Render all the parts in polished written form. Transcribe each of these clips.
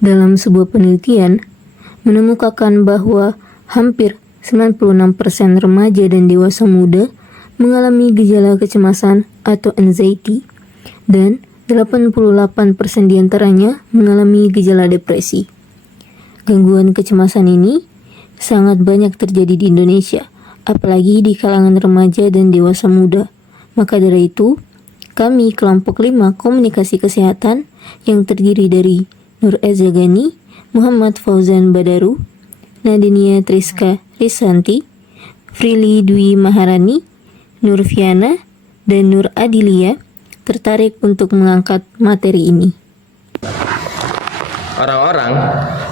Dalam sebuah penelitian, menemukan bahwa hampir 96% remaja dan dewasa muda mengalami gejala kecemasan atau anxiety, dan 88% diantaranya mengalami gejala depresi. Gangguan kecemasan ini sangat banyak terjadi di Indonesia, apalagi di kalangan remaja dan dewasa muda. Maka dari itu, kami kelompok 5 komunikasi kesehatan yang terdiri dari Nur Ezagani, Muhammad Fauzan Badaru, Nadenia Triska Risanti, Frili Dwi Maharani, Nur Fiana, dan Nur Adilia tertarik untuk mengangkat materi ini. Orang-orang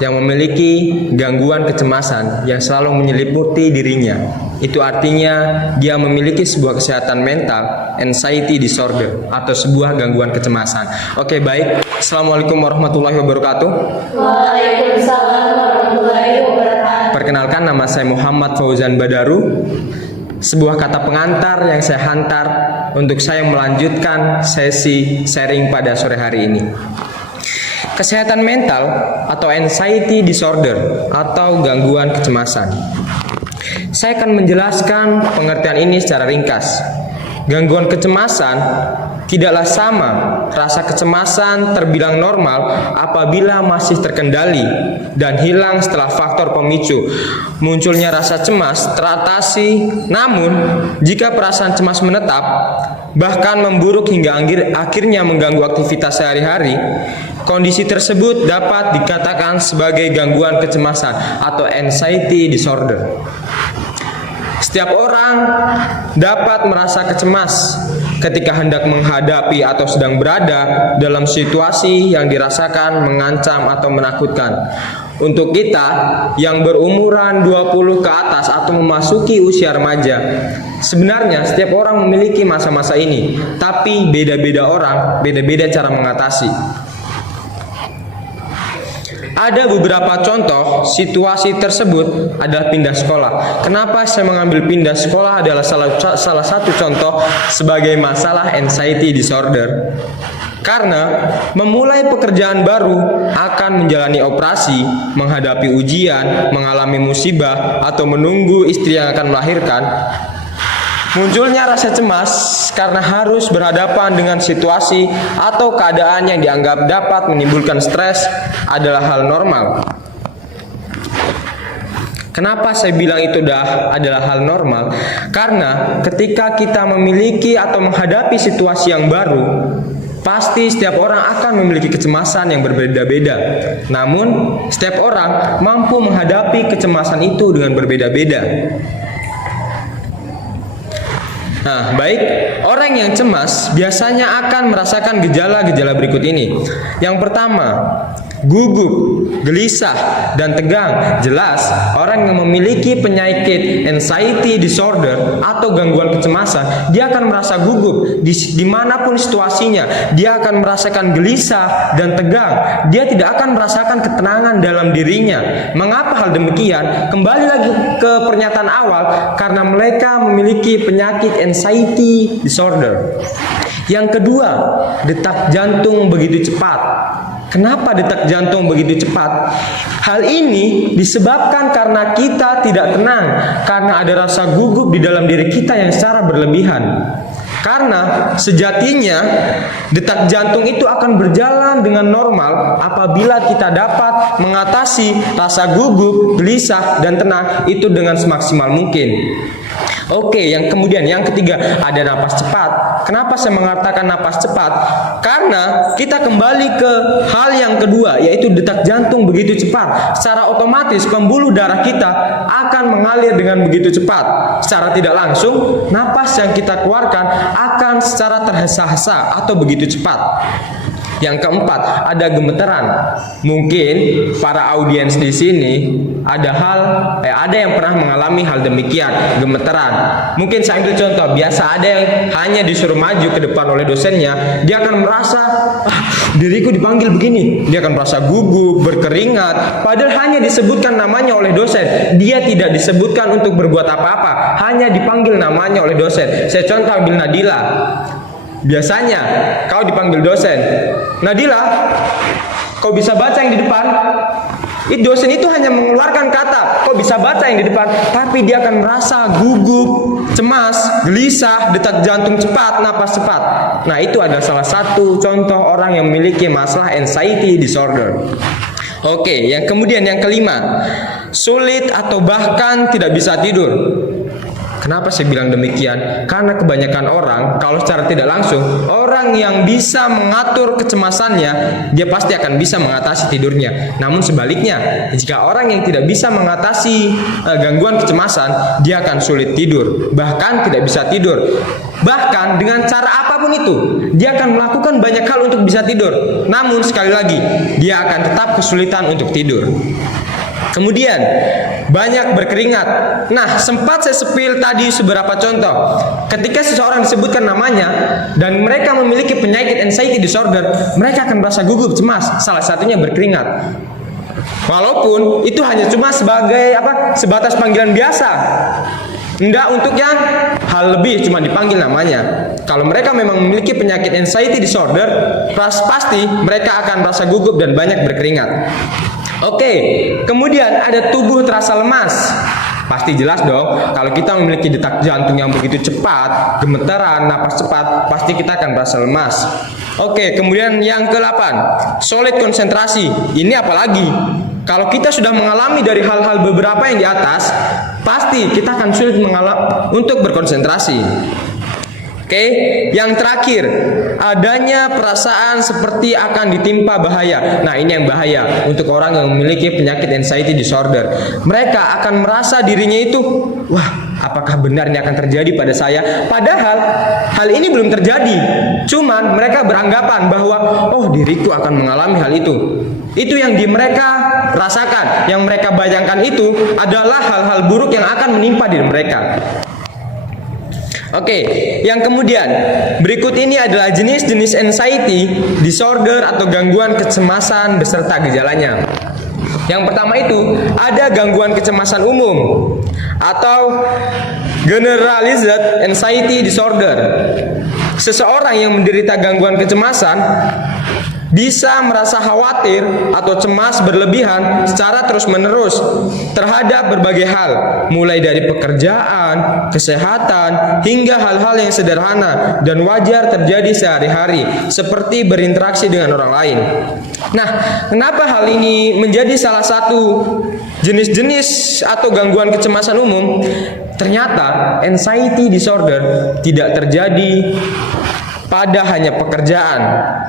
yang memiliki gangguan kecemasan yang selalu menyelimuti dirinya, itu artinya dia memiliki sebuah kesehatan mental, anxiety disorder, atau sebuah gangguan kecemasan. Oke, baik. Assalamualaikum warahmatullahi wabarakatuh. Waalaikumsalam warahmatullahi wabarakatuh. Perkenalkan, nama saya Muhammad Fauzan Badaru. Sebuah kata pengantar yang saya hantar untuk saya melanjutkan sesi sharing pada sore hari ini. Kesehatan mental atau anxiety disorder atau gangguan kecemasan. Saya akan menjelaskan pengertian ini secara ringkas. Gangguan kecemasan tidaklah sama. Rasa kecemasan terbilang normal apabila masih terkendali dan hilang setelah faktor pemicu. Munculnya rasa cemas teratasi, namun jika perasaan cemas menetap, bahkan memburuk hingga akhirnya mengganggu aktivitas sehari-hari, kondisi tersebut dapat dikatakan sebagai gangguan kecemasan atau anxiety disorder. Setiap orang dapat merasa kecemas ketika hendak menghadapi atau sedang berada dalam situasi yang dirasakan mengancam atau menakutkan. Untuk kita yang berumuran 20 ke atas atau memasuki usia remaja, sebenarnya setiap orang memiliki masa-masa ini, tapi beda-beda orang, beda-beda cara mengatasi. Ada beberapa contoh situasi tersebut adalah pindah sekolah. Kenapa saya mengambil pindah sekolah adalah salah satu contoh sebagai masalah anxiety disorder. Karena memulai pekerjaan baru, akan menjalani operasi, menghadapi ujian, mengalami musibah, atau menunggu istri yang akan melahirkan, munculnya rasa cemas karena harus berhadapan dengan situasi atau keadaan yang dianggap dapat menimbulkan stres adalah hal normal. Kenapa saya bilang itu adalah hal normal? Karena ketika kita memiliki atau menghadapi situasi yang baru, pasti setiap orang akan memiliki kecemasan yang berbeda-beda. Namun, setiap orang mampu menghadapi kecemasan itu dengan berbeda-beda. Nah, baik, orang yang cemas biasanya akan merasakan gejala-gejala berikut ini. Yang pertama, gugup, gelisah, dan tegang. Jelas, orang yang memiliki penyakit anxiety disorder atau gangguan kecemasan, dia akan merasa gugup dimanapun situasinya. Dia akan merasakan gelisah dan tegang. Dia tidak akan merasakan ketenangan dalam dirinya. Mengapa hal demikian? Kembali lagi ke pernyataan awal, karena mereka memiliki penyakit anxiety disorder. Yang kedua, detak jantung begitu cepat. Kenapa detak jantung begitu cepat? Hal ini disebabkan karena kita tidak tenang, karena ada rasa gugup di dalam diri kita yang secara berlebihan. Karena sejatinya detak jantung itu akan berjalan dengan normal apabila kita dapat mengatasi rasa gugup, gelisah, dan tenang itu dengan semaksimal mungkin. Oke, yang ketiga ada napas cepat. Kenapa saya mengatakan napas cepat? Karena kita kembali ke hal yang kedua, yaitu detak jantung begitu cepat. Secara otomatis pembuluh darah kita akan mengalir dengan begitu cepat. Secara tidak langsung, napas yang kita keluarkan akan secara terhesa-hesa atau begitu cepat. Yang keempat, ada gemeteran. Mungkin para audiens di sini ada yang pernah mengalami hal demikian, gemeteran. Mungkin saya ambil contoh, biasa ada yang hanya disuruh maju ke depan oleh dosennya, dia akan merasa diriku dipanggil begini. Dia akan merasa gugup, berkeringat, padahal hanya disebutkan namanya oleh dosen. Dia tidak disebutkan untuk berbuat apa-apa, hanya dipanggil namanya oleh dosen. Saya contoh ambil Nadila. Biasanya kau dipanggil dosen, Nadila, kau bisa baca yang di depan. Dosen itu hanya mengeluarkan kata, kau bisa baca yang di depan, tapi dia akan merasa gugup, cemas, gelisah, detak jantung cepat, napas cepat. Nah, itu adalah salah satu contoh orang yang memiliki masalah anxiety disorder. Oke, yang kemudian yang kelima, sulit atau bahkan tidak bisa tidur. Kenapa saya bilang demikian? Karena kebanyakan orang, kalau secara tidak langsung, orang yang bisa mengatur kecemasannya, dia pasti akan bisa mengatasi tidurnya. Namun sebaliknya, jika orang yang tidak bisa mengatasi gangguan kecemasan, dia akan sulit tidur, bahkan tidak bisa tidur. Bahkan dengan cara apapun itu, dia akan melakukan banyak hal untuk bisa tidur. Namun sekali lagi, dia akan tetap kesulitan untuk tidur. Kemudian banyak berkeringat. Nah, sempat saya sepil tadi beberapa contoh. Ketika seseorang disebutkan namanya dan mereka memiliki penyakit anxiety disorder, mereka akan merasa gugup, cemas. Salah satunya berkeringat. Walaupun itu hanya cuma sebagai sebatas panggilan biasa. Enggak untuk yang hal lebih, cuma dipanggil namanya. Kalau mereka memang memiliki penyakit anxiety disorder, pasti mereka akan merasa gugup dan banyak berkeringat. Oke, kemudian ada tubuh terasa lemas. Pasti jelas dong, kalau kita memiliki detak jantung yang begitu cepat, gemetaran, napas cepat, pasti kita akan merasa lemas. Oke, kemudian yang ke-8, sulit konsentrasi. Ini apalagi? Kalau kita sudah mengalami dari hal-hal beberapa yang di atas, pasti kita akan sulit untuk berkonsentrasi. Oke, yang terakhir, adanya perasaan seperti akan ditimpa bahaya. Nah, ini yang bahaya untuk orang yang memiliki penyakit anxiety disorder. Mereka akan merasa dirinya itu, wah, apakah benar ini akan terjadi pada saya? Padahal hal ini belum terjadi. Cuman mereka beranggapan bahwa, oh, diriku akan mengalami hal itu. Itu yang mereka rasakan, yang mereka bayangkan itu adalah hal-hal buruk yang akan menimpa diri mereka. Oke, yang kemudian berikut ini adalah jenis-jenis anxiety disorder atau gangguan kecemasan beserta gejalanya. Yang pertama itu ada gangguan kecemasan umum atau generalized anxiety disorder. Seseorang yang menderita gangguan kecemasan bisa merasa khawatir atau cemas berlebihan secara terus-menerus terhadap berbagai hal, mulai dari pekerjaan, kesehatan, hingga hal-hal yang sederhana dan wajar terjadi sehari-hari, seperti berinteraksi dengan orang lain. Nah, kenapa hal ini menjadi salah satu jenis-jenis atau gangguan kecemasan umum? Ternyata anxiety disorder tidak terjadi pada hanya pekerjaan,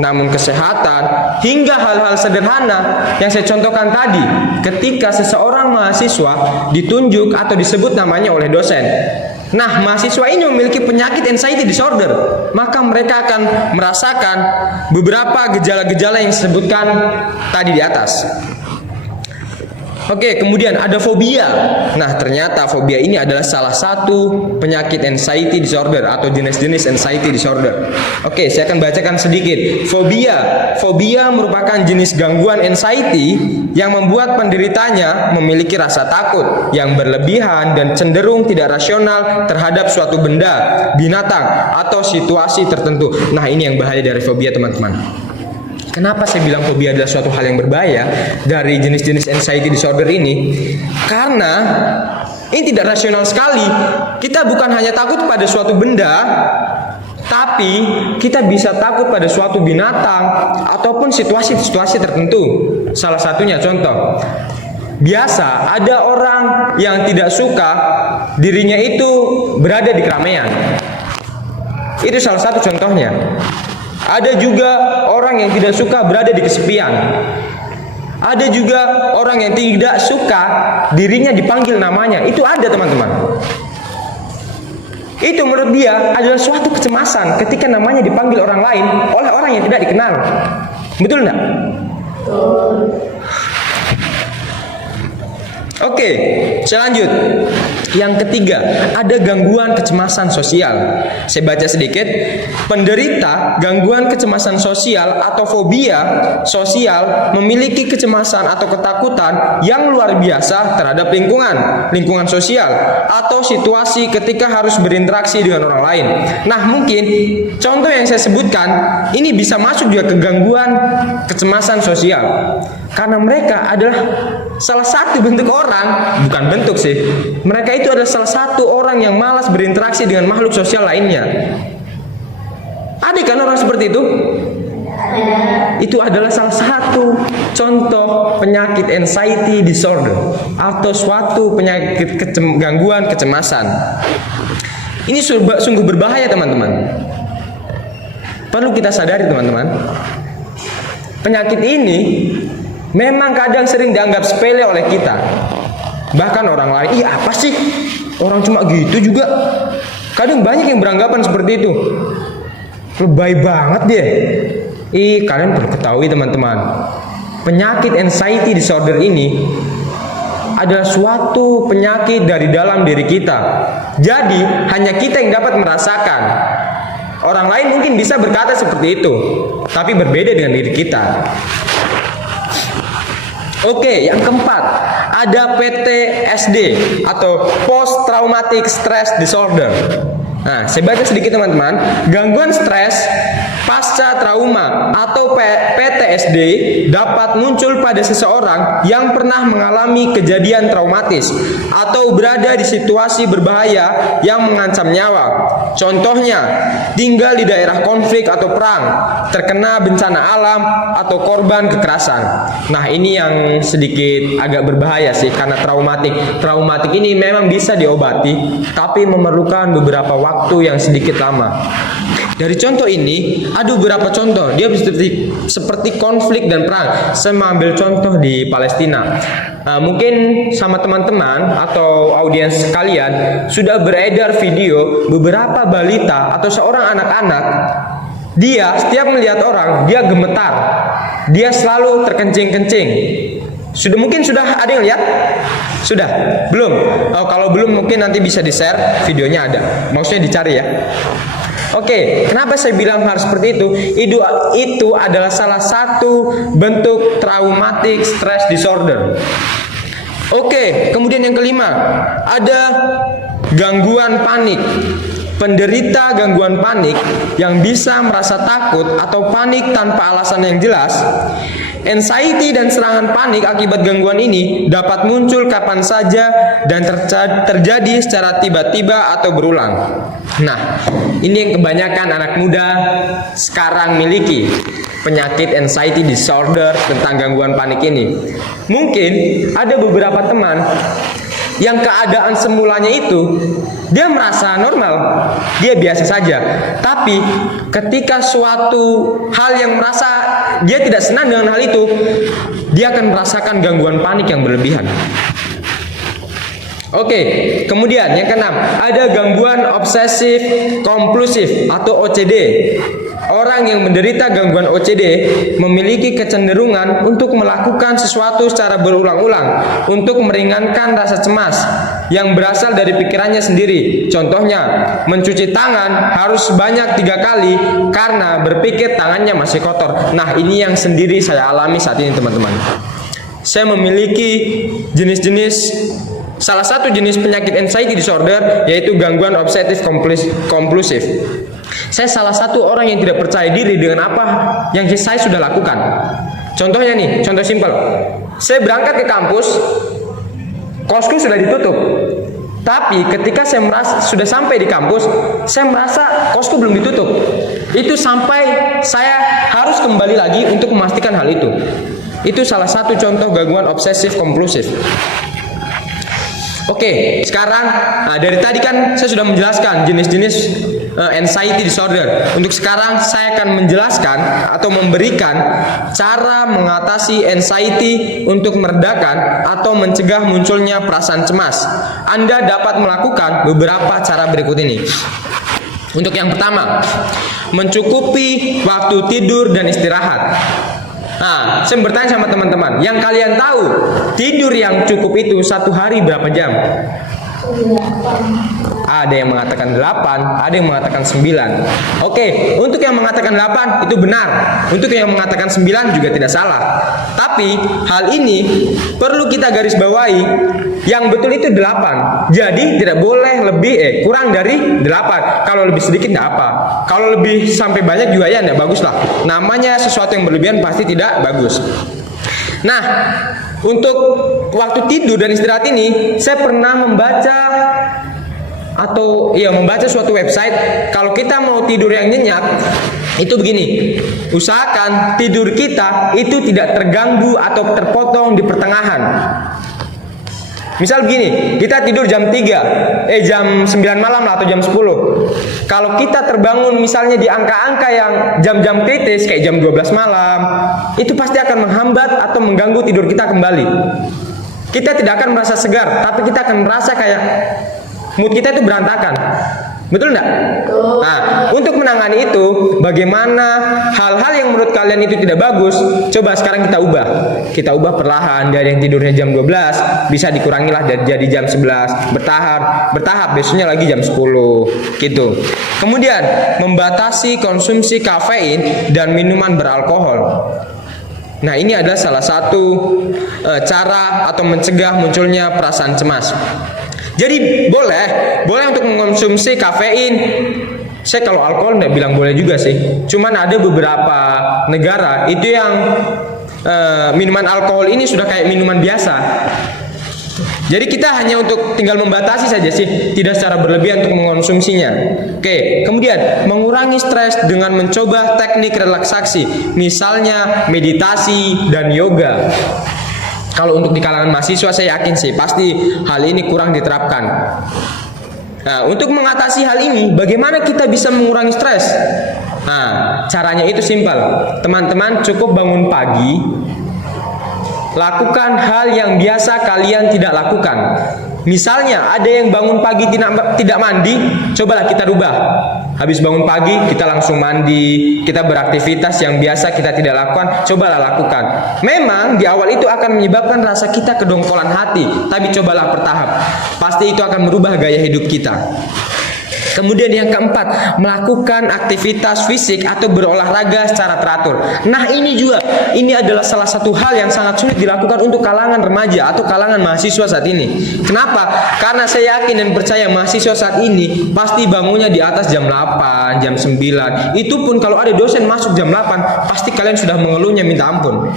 namun kesehatan hingga hal-hal sederhana yang saya contohkan tadi. Ketika seseorang mahasiswa ditunjuk atau disebut namanya oleh dosen, nah, mahasiswa ini memiliki penyakit anxiety disorder, maka mereka akan merasakan beberapa gejala-gejala yang disebutkan tadi di atas. Oke, kemudian ada fobia. Nah, ternyata fobia ini adalah salah satu penyakit anxiety disorder atau jenis-jenis anxiety disorder. Oke, saya akan bacakan sedikit. Fobia merupakan jenis gangguan anxiety yang membuat penderitanya memiliki rasa takut yang berlebihan dan cenderung tidak rasional terhadap suatu benda, binatang, atau situasi tertentu. Nah, ini yang bahaya dari fobia, teman-teman. Kenapa saya bilang fobia adalah suatu hal yang berbahaya dari jenis-jenis anxiety disorder ini? Karena ini tidak rasional sekali. Kita bukan hanya takut pada suatu benda, tapi kita bisa takut pada suatu binatang ataupun situasi-situasi tertentu. Salah satunya contoh, biasa ada orang yang tidak suka dirinya itu berada di keramaian. Itu salah satu contohnya. Ada juga orang yang tidak suka berada di kesepian. Ada juga orang yang tidak suka dirinya dipanggil namanya. Itu ada, teman-teman. Itu menurut dia adalah suatu kecemasan ketika namanya dipanggil orang lain oleh orang yang tidak dikenal. Betul enggak? Oke, saya lanjut. Yang ketiga, ada gangguan kecemasan sosial. Saya baca sedikit. Penderita gangguan kecemasan sosial atau fobia sosial memiliki kecemasan atau ketakutan yang luar biasa terhadap lingkungan sosial atau situasi ketika harus berinteraksi dengan orang lain. Nah, mungkin contoh yang saya sebutkan ini bisa masuk juga ke gangguan kecemasan sosial. Karena mereka adalah salah satu bentuk orang, bukan bentuk sih. Mereka itu adalah salah satu orang yang malas berinteraksi dengan makhluk sosial lainnya. Ada kan orang seperti itu? Itu adalah salah satu contoh penyakit anxiety disorder atau suatu penyakit gangguan kecemasan. Ini sungguh berbahaya, teman-teman. Perlu kita sadari, teman-teman. Penyakit ini memang kadang sering dianggap sepele oleh kita. Bahkan orang lain, iya apa sih? Orang cuma gitu juga. Kadang banyak yang beranggapan seperti itu. Lebay banget dia. Kalian perlu ketahui, teman-teman. Penyakit anxiety disorder ini adalah suatu penyakit dari dalam diri kita. Jadi, hanya kita yang dapat merasakan. Orang lain mungkin bisa berkata seperti itu, tapi berbeda dengan diri kita. Oke, yang keempat, ada PTSD atau Post Traumatic Stress Disorder. Nah, saya baca sedikit, teman-teman. Gangguan stres pasca trauma atau PTSD dapat muncul pada seseorang yang pernah mengalami kejadian traumatis atau berada di situasi berbahaya yang mengancam nyawa. Contohnya, tinggal di daerah konflik atau perang, terkena bencana alam, atau korban kekerasan. Nah, ini yang sedikit agak berbahaya sih, karena traumatik ini memang bisa diobati, tapi memerlukan beberapa waktu yang sedikit lama. Dari contoh ini, ada beberapa contoh. Dia seperti konflik dan perang. Saya mengambil contoh di Palestina. Mungkin sama teman-teman atau audiens kalian sudah beredar video beberapa balita atau seorang anak-anak. Dia setiap melihat orang, dia gemetar. Dia selalu terkencing-kencing. Mungkin sudah ada yang lihat? Sudah? Belum? Kalau belum mungkin nanti bisa di-share, videonya ada. Maksudnya dicari ya. Oke, kenapa saya bilang harus seperti itu? Itu adalah salah satu bentuk traumatic stress disorder. Oke, kemudian yang kelima, ada gangguan panik. Penderita gangguan panik yang bisa merasa takut atau panik tanpa alasan yang jelas. Anxiety dan serangan panik akibat gangguan ini dapat muncul kapan saja dan terjadi secara tiba-tiba atau berulang. Nah, ini yang kebanyakan anak muda sekarang miliki, penyakit anxiety disorder tentang gangguan panik ini. Mungkin ada beberapa teman yang keadaan semulanya itu dia merasa normal, dia biasa saja. Tapi ketika suatu hal yang merasa dia tidak senang dengan hal itu, dia akan merasakan gangguan panik yang berlebihan. Oke, kemudian yang keenam, ada gangguan obsesif kompulsif atau OCD. Orang yang menderita gangguan OCD memiliki kecenderungan untuk melakukan sesuatu secara berulang-ulang untuk meringankan rasa cemas yang berasal dari pikirannya sendiri. Contohnya, mencuci tangan harus sebanyak 3 kali karena berpikir tangannya masih kotor. Nah, ini yang sendiri saya alami saat ini, teman-teman. Saya memiliki salah satu jenis penyakit anxiety disorder, yaitu gangguan obsesif kompulsif. Saya salah satu orang yang tidak percaya diri dengan apa yang saya sudah lakukan. Contohnya nih, contoh simpel. Saya berangkat ke kampus, kosku sudah ditutup. Tapi ketika saya sudah sampai di kampus, saya merasa kosku belum ditutup. Itu sampai saya harus kembali lagi untuk memastikan hal itu. Itu salah satu contoh gangguan obsesif kompulsif. Oke, sekarang dari tadi kan saya sudah menjelaskan jenis-jenis anxiety disorder. Untuk sekarang saya akan menjelaskan atau memberikan cara mengatasi anxiety untuk meredakan atau mencegah munculnya perasaan cemas. Anda dapat melakukan beberapa cara berikut ini. Untuk yang pertama, mencukupi waktu tidur dan istirahat. Nah, saya bertanya sama teman-teman, yang kalian tahu tidur yang cukup itu satu hari berapa jam? Ada yang mengatakan 8, ada yang mengatakan 9. Oke, untuk yang mengatakan 8 itu benar. Untuk yang mengatakan 9 juga tidak salah. Tapi hal ini perlu kita garis bawahi, yang betul itu 8. Jadi tidak boleh lebih kurang dari 8. Kalau lebih sedikit tidak apa. Kalau lebih sampai banyak juga ya tidak bagus lah. Namanya sesuatu yang berlebihan pasti tidak bagus. Nah, untuk waktu tidur dan istirahat ini, saya pernah membaca suatu website. Kalau kita mau tidur yang nyenyak, itu begini. Usahakan tidur kita itu tidak terganggu atau terpotong di pertengahan. Misal begini, kita tidur jam 9 malam lah, atau jam 10. Kalau kita terbangun misalnya di angka-angka yang jam-jam kritis kayak jam 12 malam, itu pasti akan menghambat atau mengganggu tidur kita kembali. Kita tidak akan merasa segar, tapi kita akan merasa kayak mood kita itu berantakan. Betul enggak? Nah, untuk menangani itu, bagaimana hal-hal yang menurut kalian itu tidak bagus, coba sekarang kita ubah. Kita ubah perlahan, dari yang tidurnya jam 12 bisa dikurangilah jadi jam 11, bertahap besoknya lagi jam 10 gitu. Kemudian, membatasi konsumsi kafein dan minuman beralkohol. Nah, ini adalah salah satu cara atau mencegah munculnya perasaan cemas. Jadi boleh untuk mengonsumsi kafein. Saya kalau alkohol nggak bilang boleh juga sih. Cuman ada beberapa negara itu yang minuman alkohol ini sudah kayak minuman biasa. Jadi kita hanya untuk tinggal membatasi saja sih, tidak secara berlebihan untuk mengonsumsinya. Oke, kemudian mengurangi stres dengan mencoba teknik relaksasi, misalnya meditasi dan yoga. Kalau untuk di kalangan mahasiswa saya yakin sih pasti hal ini kurang diterapkan. Nah, untuk mengatasi hal ini, bagaimana kita bisa mengurangi stres? Nah, caranya itu simpel. Teman-teman cukup bangun pagi, lakukan hal yang biasa kalian tidak lakukan. Misalnya ada yang bangun pagi tidak mandi, cobalah kita rubah. Habis bangun pagi kita langsung mandi, kita beraktivitas yang biasa kita tidak lakukan, cobalah lakukan. Memang di awal itu akan menyebabkan rasa kita kedongkolan hati, tapi cobalah bertahap. Pasti itu akan merubah gaya hidup kita. Kemudian yang keempat, melakukan aktivitas fisik atau berolahraga secara teratur. Nah, ini adalah salah satu hal yang sangat sulit dilakukan untuk kalangan remaja atau kalangan mahasiswa saat ini. Kenapa? Karena saya yakin dan percaya mahasiswa saat ini pasti bangunnya di atas jam 8, jam 9. Itu pun kalau ada dosen masuk jam 8, pasti kalian sudah mengeluhnya minta ampun.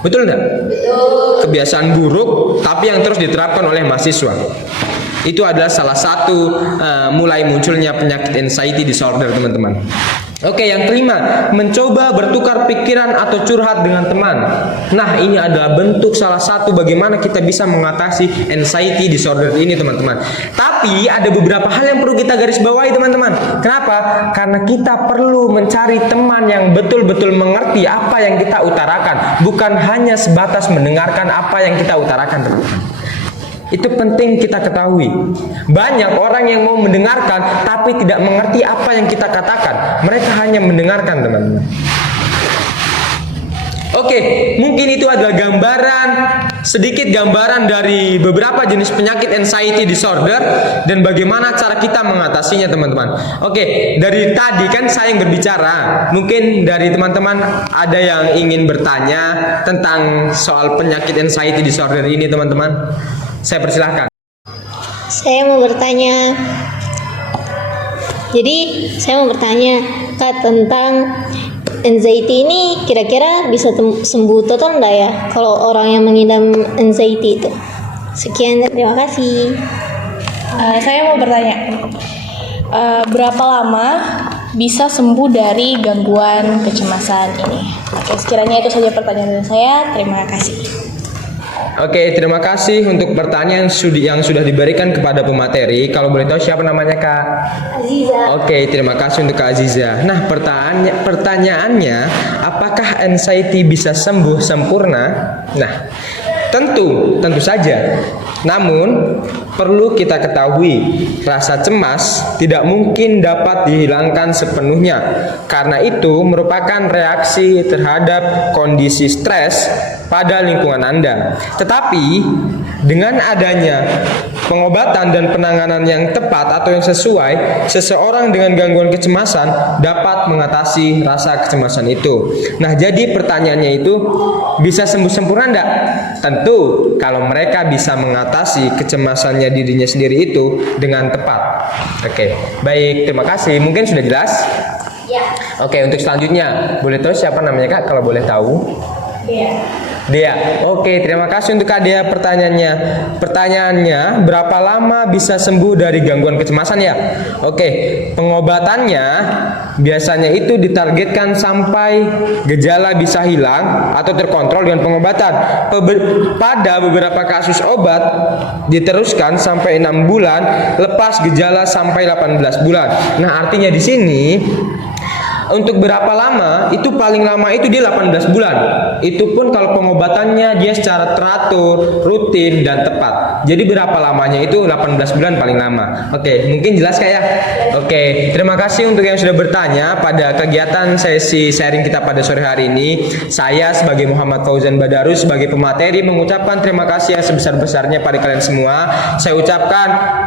Betul enggak? Betul. Kebiasaan buruk tapi yang terus diterapkan oleh mahasiswa. Itu adalah salah satu mulai munculnya penyakit anxiety disorder, teman-teman. Oke, yang kelima, mencoba bertukar pikiran atau curhat dengan teman. Nah, ini adalah bentuk salah satu bagaimana kita bisa mengatasi anxiety disorder ini, teman-teman. Tapi ada beberapa hal yang perlu kita garis bawahi, teman-teman. Kenapa? Karena kita perlu mencari teman yang betul-betul mengerti apa yang kita utarakan, bukan hanya sebatas mendengarkan apa yang kita utarakan, teman-teman. Itu penting kita ketahui. Banyak orang yang mau mendengarkan tapi tidak mengerti apa yang kita katakan. Mereka hanya mendengarkan, teman-teman. Oke, mungkin itu adalah sedikit gambaran dari beberapa jenis penyakit anxiety disorder dan bagaimana cara kita mengatasinya, teman-teman. Oke, dari tadi kan saya yang berbicara. Mungkin dari teman-teman ada yang ingin bertanya tentang soal penyakit anxiety disorder ini, teman-teman. Saya persilahkan. Saya mau bertanya. Jadi saya mau bertanya Kak tentang anxiety ini kira-kira bisa sembuh total enggak ya kalau orang yang mengidap anxiety itu? Sekian, terima kasih. Saya mau bertanya, berapa lama bisa sembuh dari gangguan kecemasan ini? Oke, sekiranya itu saja pertanyaan dari saya. Terima kasih. Oke, terima kasih untuk pertanyaan yang sudah diberikan kepada pemateri. Kalau boleh tahu siapa namanya, Kak? Aziza. Oke, terima kasih untuk Kak Aziza. Nah, pertanyaannya, apakah anxiety bisa sembuh sempurna? Nah, tentu saja. Namun, perlu kita ketahui, rasa cemas tidak mungkin dapat dihilangkan sepenuhnya. Karena itu merupakan reaksi terhadap kondisi stres pada lingkungan Anda. Tetapi, dengan adanya pengobatan dan penanganan yang tepat atau yang sesuai, seseorang dengan gangguan kecemasan dapat mengatasi rasa kecemasan itu. Nah, jadi pertanyaannya itu, bisa sembuh sempurna enggak? Tentu, kalau mereka bisa mengatasi kecemasannya dirinya sendiri itu dengan tepat. Oke, baik, terima kasih. Mungkin sudah jelas? Ya. Oke, untuk selanjutnya, boleh tahu siapa namanya Kak kalau boleh tahu? Iya. Dea. Oke, terima kasih untuk Kak Dea pertanyaannya. Pertanyaannya, berapa lama bisa sembuh dari gangguan kecemasan ya? Oke, pengobatannya biasanya itu ditargetkan sampai gejala bisa hilang atau terkontrol dengan pengobatan. Pada beberapa kasus obat diteruskan sampai 6 bulan, lepas gejala sampai 18 bulan. Nah, artinya di sini untuk berapa lama? Itu paling lama itu dia 18 bulan. Itu pun kalau pengobatannya dia secara teratur, rutin dan tepat. Jadi berapa lamanya itu 18 bulan paling lama. Oke, mungkin jelas Kak ya? Oke, terima kasih untuk yang sudah bertanya pada kegiatan sesi sharing kita pada sore hari ini. Saya sebagai Muhammad Fauzan Badarus sebagai pemateri mengucapkan terima kasih yang sebesar-besarnya pada kalian semua. Saya ucapkan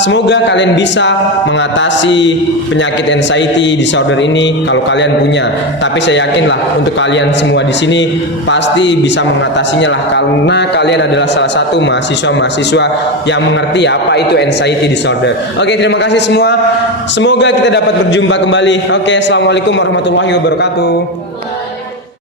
semoga kalian bisa mengatasi penyakit anxiety disorder ini kalau kalian punya. Tapi saya yakinlah untuk kalian semua di sini pasti bisa mengatasinya lah, karena kalian adalah salah satu mahasiswa-mahasiswa yang mengerti apa itu anxiety disorder. Oke, terima kasih semua. Semoga kita dapat berjumpa kembali. Oke, assalamualaikum warahmatullahi wabarakatuh.